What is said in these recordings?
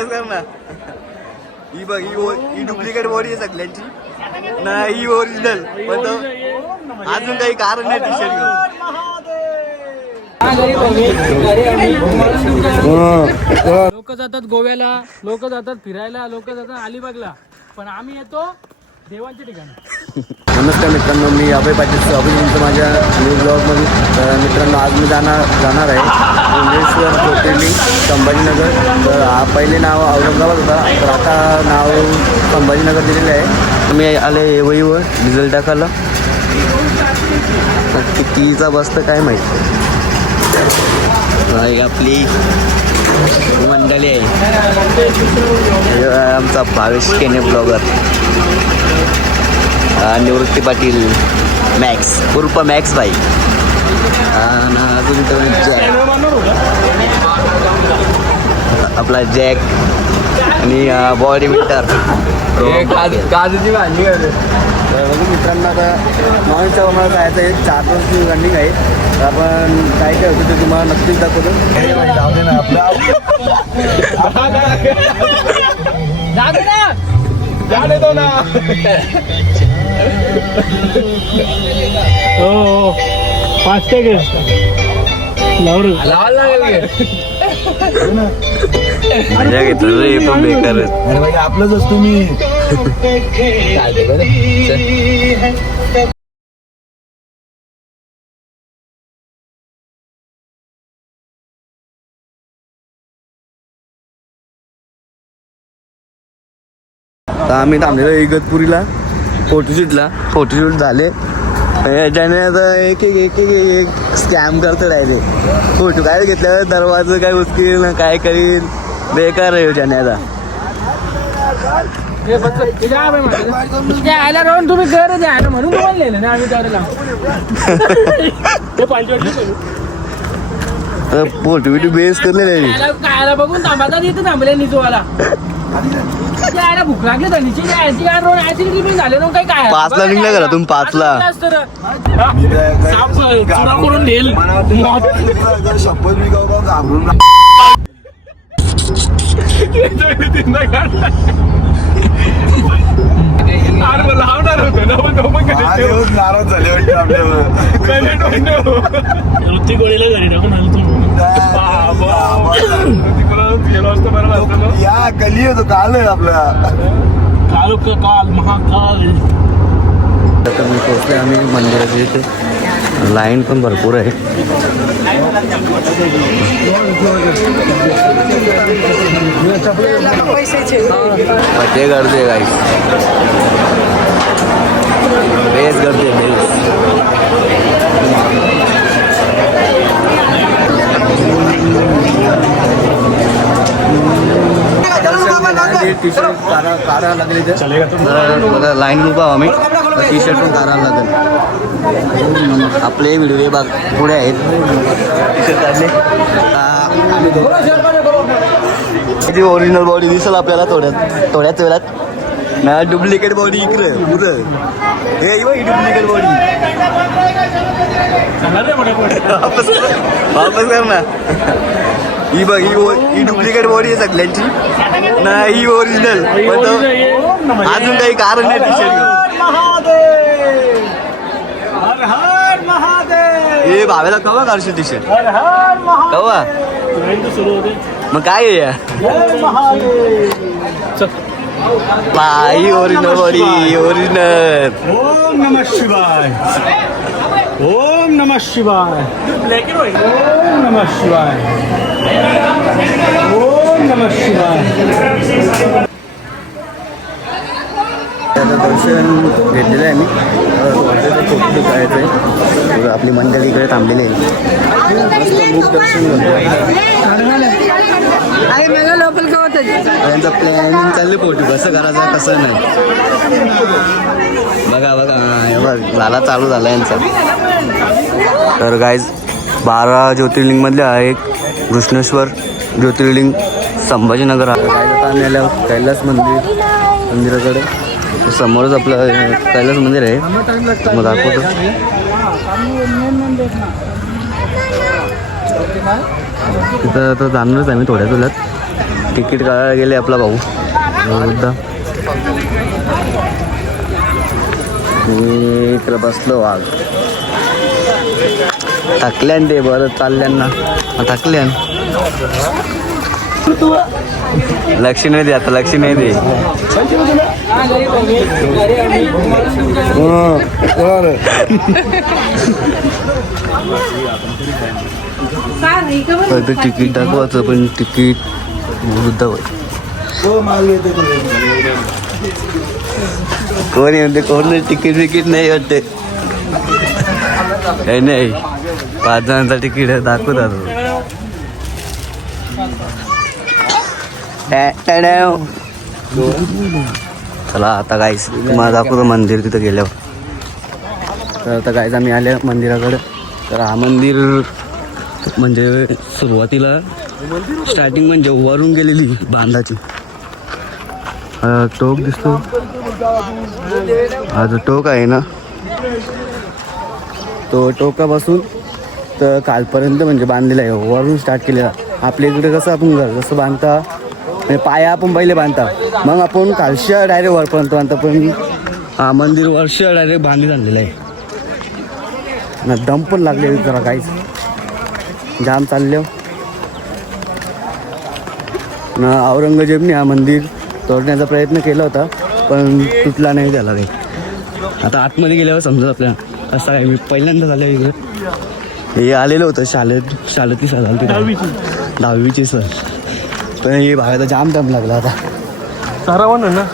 वापस कर ना. ही बघ ही डुप्लिकेट बॉडी आहे सगळ्यांची ना, ही ओरिजिनल. पण तो अजून काही कारण नाही टी शर्ट घेऊन. लोक जातात गोव्याला, लोक जातात फिरायला, लोक जातात अलिबागला, पण आम्ही येतो देवांच्या ठिकाणी. नमस्कार मित्रांनो, मी अभय पाटील स्वागत तुमचं माझ्या न्यू ब्लॉगमध्ये. मित्रांनो, आज मी जाणार आहे भुवनेश्वर ज्योतिर्लिंग संभाजीनगर. तर पहिले नाव औरंगाबाद होता, तर आता नाव संभाजीनगर दिलेलं आहे. मी आले वहीवर डिझेल टाकायला. कितीचा बसतं काय माहिती. आपली मंडळी आहे, आमचा भावेश केने ब्लॉगर, निवृत्ती पाटील मॅक्स उर्फ मॅक्स भाई, अजून जॅक, आपला जॅक आणि बॉडी बिल्डर काजूची भाजी. मित्रांनो, आता नॉनच्या आम्हाला जायचं आहे. 4 दिवसाची रनिंग आहे. तर आपण काय काय होतं ते तुम्हाला नक्कीच दाखवतो. हो 5 टक्के लावायला लागेल. मजा घेतलं रे, पण बेकार. अरे भाई आपलंच असतो मी. तर आम्ही थांबलेलो इगतपुरीला फोटोशूट झाले. त्याने आता एक स्कॅम करतो डायरेक्ट. फोटो काय घेतल्यावर दरवाजा काय उचकील ना काय करील, बेकार आहे त्याने. आता आयला राहून तुम्ही घर द्या ना म्हणून तुम्हाला लिहिलं ना आम्ही त्याला फोटो बिटो बेस करले काय बघून थांबाचा तिथे थांबले निचवाला. भूक लागली धनीची झाले ना काही. काय 5ला निघला करा तुम्ही 5ला. करून नेल शपथ मी घाबरून लावणार होतो नाराज झाले वाटते आपल्यावर. वृत्ती गोळीला घरी टाकून आलो या कली येतो काल आहे आपला काल महाकाल. तर मी पोहोचले आम्ही मंदिराच्या इथे. लाईन पण भरपूर आहे. ते गर्दी आहे बेस गर्दी आहे बेस. टी शर्ट काढायला लागले तर लाईन उभा आम्ही. टी शर्ट पण काढायला लागेल. आपले व्हिडिओ बाग पुढे आहेत. टी शर्ट काढले. जी ओरिजिनल बॉडी दिसेल आपल्याला थोड्याच वेळात ना. डुप्लिकेट बॉडी इकडे पुढं. हे ही डुप्लिकेट बॉडी वापस कर ना. ही बघ ही डुप्लिकेट बॉडी आहे सगळ्यांची ना, ही ओरिजिनल. पण तो अजून काही कारण नाही टी शर्ट घेऊन. हे भावेला कवा काढशील टी शर्ट कवा. मग काय आहे बाई ओरिजिनल बॉडी ओरिजिनल. ओम नमः शिवाय. ओम नमः शिवाय. ओम नमः शिवाय. ओम नमः शिवाय. त्याचं दर्शन घेतलेलं आहे मी. फोटो करायचं आहे. आपली मंडळी इकडे थांबलेली आहे. खूप दर्शन त्यांचं प्लॅनिंग चालले फोटो कसं करायचं कसं नाही. बघा झाला चालू झाला यांचा. तर गाईज 12 ज्योतिर्लिंगमधले आहे एक कृष्णेश्वर ज्योतिर्लिंग संभाजीनगर. आम्ही आल्यावर कैलास मंदिराकडे समोरच आपलं कैलास मंदिर आहे. मग दाखवतो. तिथं आता जाणारच आम्ही थोड्याच वेळात. तिकीट काढायला गेले आपला भाऊ वृद्ध. मी इकडं बसलो वाघ. थकल्यान ते बरं चालल्यान ना थकल्यान. लक्ष नाही दे आता लक्ष नाही दे. तिकीट दाखवायचं पण तिकीट वृद्ध कोण येते कोण तिकीट विकीट नाही वाटते. काही नाही 5 जणांचं तिकीट दाखवतात. चला आता गाईस तुम्हाला दाखवतो मंदिर तिथं गेल्यावर. तर आता गाईस आम्ही आले मंदिराकडे. तर हा मंदिर म्हणजे सुरुवातीला स्टार्टिंग म्हणजे वरून गेलेली बांधाची. टोक दिसतो हा जो टोक आहे ना तो टोकापासून तर कालपर्यंत म्हणजे बांधलेला आहे. वरून स्टार्ट केलेला. आपल्या इकडे कसं आपण घर जसं बांधता म्हणजे पाया आपण पहिले बांधता मग आपण खालच्या डायरेक्ट वरपर्यंत बांधता. पण हा मंदिर वर्षा डायरेक्ट बांधून आणलेलं आहे ना. दम पण लागले जरा काहीच जाम चालले ना. औरंगजेबने हा मंदिर तोडण्याचा प्रयत्न केला होता पण तुटला नाही त्याला काही. आता आतमध्ये गेल्यावर समजा आपल्याला असं आहे. मी पहिल्यांदा झालं इकडे हे आलेलं होतं शाळेतली सहल 10वीची सहल. पण हे भागाचा जाम दम लागला आता सारावण ना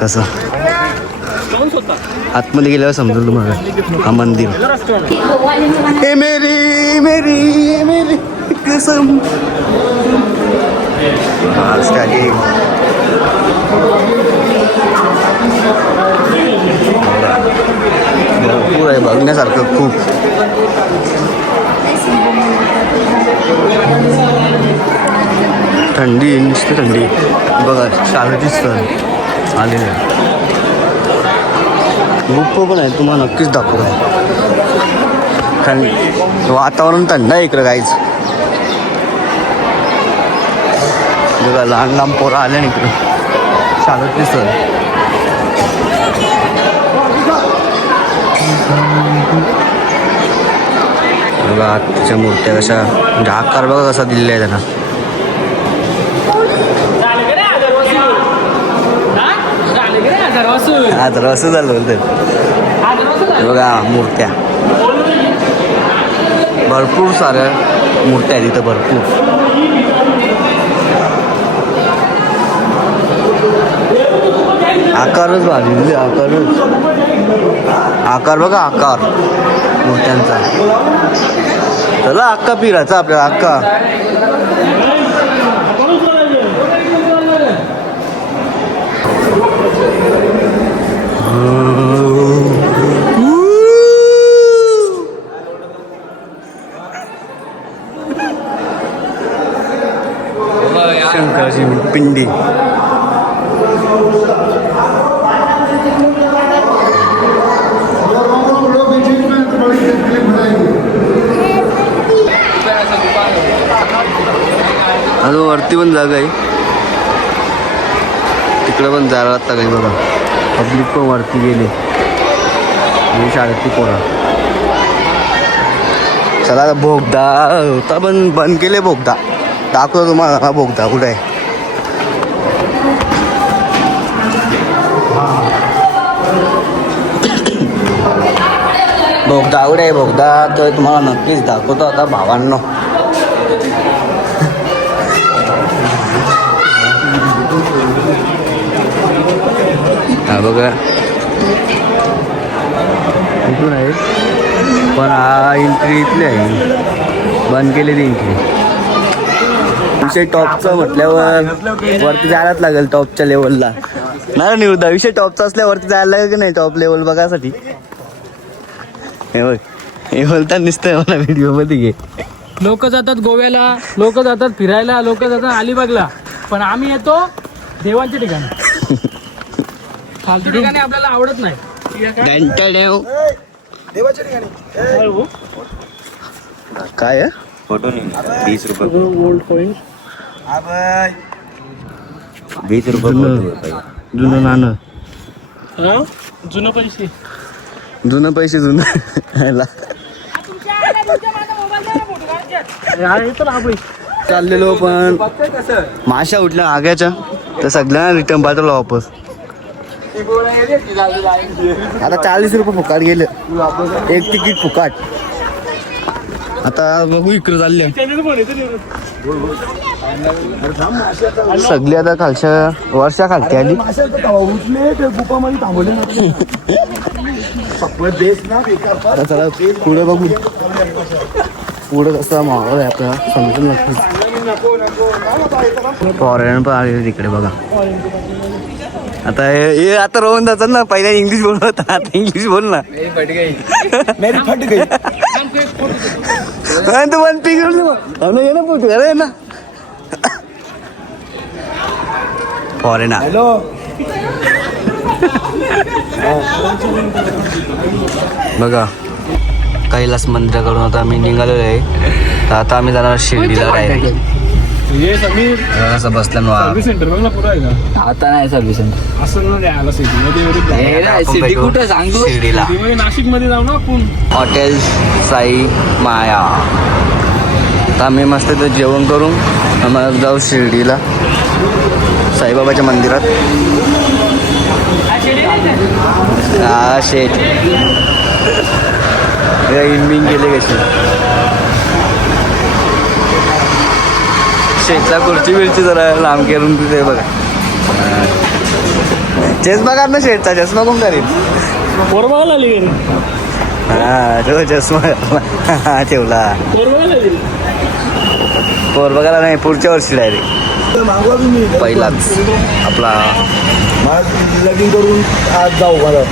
कसं आतमध्ये गेल्यावर समजेल तुम्हाला हा मंदिर. ए मेरी मेरी मेरी कसम भरपूर आहे बघण्यासारखं खूप. थंडी नुसती थंडी बघा. शाळेची स्थळ आलेलं आहे. गुप्पो पण आहे तुम्हाला नक्कीच दाखवू आहे. थंड वातावरण थंड आहे इकडं काहीच. बघा लहान लहान पोरं आल्या ना इकडं शाळेची स्थळ. बघा आजच्या मूर्त्या कशा म्हणजे आकार बघा कसा दिलेला आहे त्यांना. आज असं झालं बोलतं. बघा मूर्त्या भरपूर साऱ्या मूर्त्या आहेत इथं भरपूर. आकारच भारी आकार बघा आकार मूर्त्यांचा. चला अक्का फिरायचा आपल्याला अक्का. शंकराची पिंडी. अजून वरती पण जागा आहे तिकडे पण जायला लागता काही बघा. पब्लिक पण वरती गेले शाळेतली पोरं. चला आता बोगदा होता पण बंद केले. बोगदा दाखवतो तुम्हाला हा बोगदा कुठे आहे. बोगदा कुठे आहे बोगदा तर तुम्हाला नक्कीच दाखवतो आता भावांनो. हा बघा इथून आहे पण हा एंट्री इथली आहे. बंद केलेली एंट्री. विषय टॉपचं म्हटल्यावर वरती जायलाच लागेल टॉपच्या लेवलला. नाही निवडा विषय टॉपचा असल्यावरती जायला लागेल की नाही टॉप लेवल बघायसाठी. हे बघ हे बोलता नुसतं मला व्हिडिओमध्ये घे. लोक जातात गोव्याला, लोक जातात फिरायला, लोक जातात अलिबागला. पण आम्ही येतो देवांच्या ठिकाणी. फालतू ठिकाणी आपल्याला आवडत नाही. देवाच्या ठिकाणी काय फोटो नहीं 20 रुपये गोल्ड कॉइन 20 रुपये फोटो होता है. जुनं नाणं जुनं पैसे जुनं पैसे जुनं ह्याला. चाललेलो पण माशा उठल्या आग्याच्या तर सगळ्यांना रिटर्न पाठवलं वापस. आता 40 रुपये फुकाट गेले, एक तिकीट फुकाट. आता बघू इकडे चालले सगळी आता खालच्या वर्षा खालती आली. आता चला पुढे बघू, पुढे कसं माहोल आहे आपल्याला समजून नक्कीच. फॉरेन पण आले तिकडे बघा. आता हे आता रोहन जातात ना, पहिल्या इंग्लिश बोलत होता, आता इंग्लिश बोल ना. तू वन पी घेऊन ना फोटो अरे ना फॉरेन. हॅलो बघा कैलास मंदिराकडून आता आम्ही निघालेलो आहे. तर आता आम्ही जाणार शिर्डीला डायरेक्ट. असं बसलं सर्व्हिस सेंटर बघ ना पुरा आहे का? आता नाही सर्व्हिस सेंटर असं ना द्यायला सिटीमध्ये सिटी कुठं सांगतो. शिर्डीला नाशिक मध्ये जाऊ ना आपण. हॉटेल साई माया. तर आम्ही मस्त ते जेवण करून आम्हाला जाऊ शिर्डीला साईबाबाच्या मंदिरात. हा शेट इनबिंग गेले कशी शेटला खुर्ची बिरची जरा लांब करून तिथे बघा. चष्मा काढ ना शेटचा, चष्मा कोण करेल. पोरबाला आली घरी. हा तो चष्मा ठेवला. पोर बघायला नाही, पुढच्या वर्षी डायरेक्ट पहिलाच आपला लगीन करून आज जाऊ मला.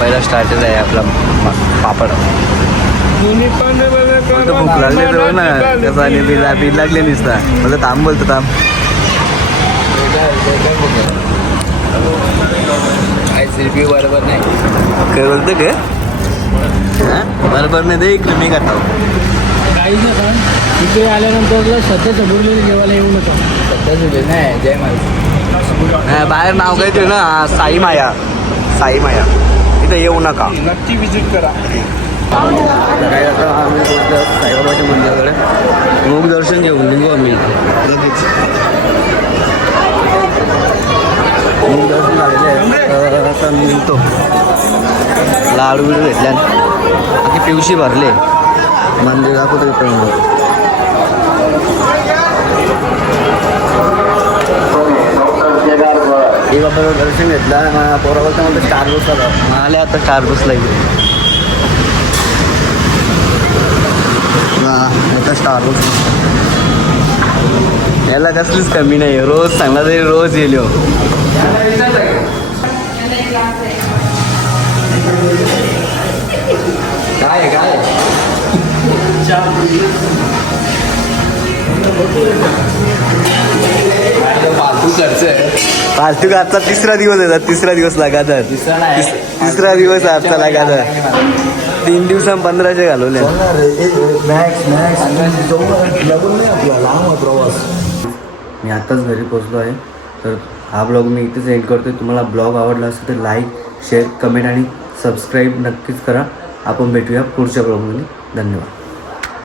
पहिला स्टार्टर आहे आपला पापड. भूक लागले तर ना कसं आणि बिल लागले निसता. मला थांब बोलतो थांब. रिव्ह्यू बरोबर नाही काय बोलतो का बरोबर नाही दे इकडे मी करतो. काहीच नका इथे आल्यानंतर सध्या सबुरलेलं जेवायला येऊ नका. सध्या नाही जय महाराज. बाहेर नाव काय ते ना साई माया. साई माया इथं येऊ नका. नक्की विजिट करा. काय आता आम्ही बोलतो साईबाबाच्या मंदिराकडे मुख दर्शन घेऊन निघू आम्ही. मुख दर्शन झालेले आहे. आता निघतो. लाडू बिडू घेतल्या बाकी पिवशी भरले. मंदिर दाखवतो इकडे. एक आपल्याला दर्शन घेतलं पोराबाचं मला स्टार बसला आले. आता स्टार बसला इकडे. आता स्टार बस याला कसलीच कमी नाही. रोज सांगला तरी रोज येईल. काय काय फालतू आजचा तिसरा दिवस आहे. तिसरा दिवस लगातार. तिसरा दिवस आजचा लगातार. 3 दिवसां 1500 घालवले. मी आताच घरी पोचलो आहे. तर हा ब्लॉग मी इथेच एंड करतोय. तुम्हाला ब्लॉग आवडला असेल तर लाईक शेअर कमेंट आणि सबस्क्राईब नक्कीच करा. आपण भेटूया पुढच्या ब्लॉगमध्ये. धन्यवाद.